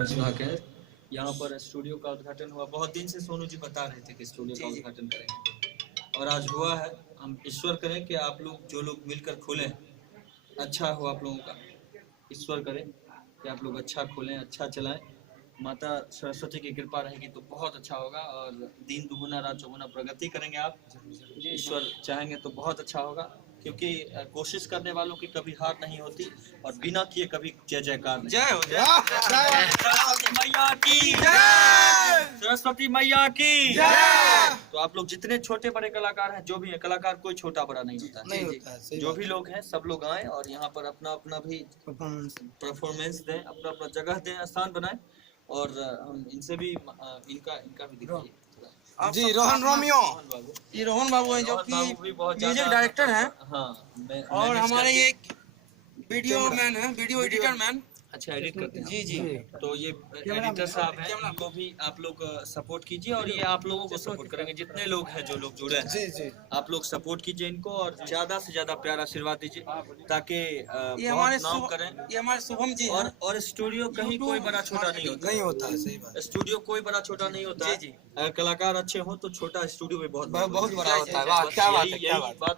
बसुहा के यहाँ पर स्टूडियो का उद्घाटन हुआ। बहुत दिन से सोनू जी बता रहे थे कि स्टूडियो का उद्घाटन करेंगे और आज हुआ है। हम ईश्वर करें कि आप लोग जो लोग मिलकर खोले अच्छा हो, आप लोगों का ईश्वर करें कि आप लोग अच्छा खोलें, अच्छा चलाएं। माता सरस्वती की कृपा रहेगी तो बहुत अच्छा होगा और दिन दुगुना रात चौगुना प्रगति करेंगे आप। ईश्वर चाहेंगे तो बहुत अच्छा होगा, क्योंकि कोशिश करने वालों की कभी हार नहीं होती और बिना किए कभी जय जयकार नहीं। जय हो जय सरस्वती मैया की सरस्वती मैया की। तो आप लोग जितने छोटे बड़े कलाकार हैं, जो भी है कलाकार, कोई छोटा बड़ा नहीं होता नहीं होता है, सही जो बात भी लोग हैं सब लोग आए और यहाँ पर अपना अपना भी परफॉर्मेंस दें, अपना अपना जगह दें, स्थान बनाएं। और हम इनसे भी इनका भी दिखाइए थोड़ा। जी रोहन रोमियो, रोहन बाबू, ये रोहन बाबू हैं जो रोहन कि बाबू भी बहुत म्यूजिक ज्यादा डायरेक्टर हैं हाँ और मैनेज हमारे करके- ये वीडियो मैन है, वीडियो एडिटर मैन। अच्छा एडिट करते हैं जी जी तो ये एडिटर साहब हैं, इनको भी आप लोग सपोर्ट कीजिए और ये आप लोगों को सपोर्ट करेंगे। जितने लोग हैं जो लोग जुड़े हैं जी जी आप लोग सपोर्ट कीजिए इनको और ज्यादा से ज्यादा प्यार आशीर्वाद दीजिए ताकि ये बहुत नाम करें। ये हमारे शुभम जी हैं। और स्टूडियो कहीं कोई बड़ा छोटा नहीं होता। नहीं होता है, सही बात। स्टूडियो कोई बड़ा छोटा नहीं होता जी, है। जी। अगर कलाकार अच्छे हो तो छोटा स्टूडियो भी बहुत बहुत बड़ा होता है। बस वाह, क्या बात है, यही क्या बात है। बात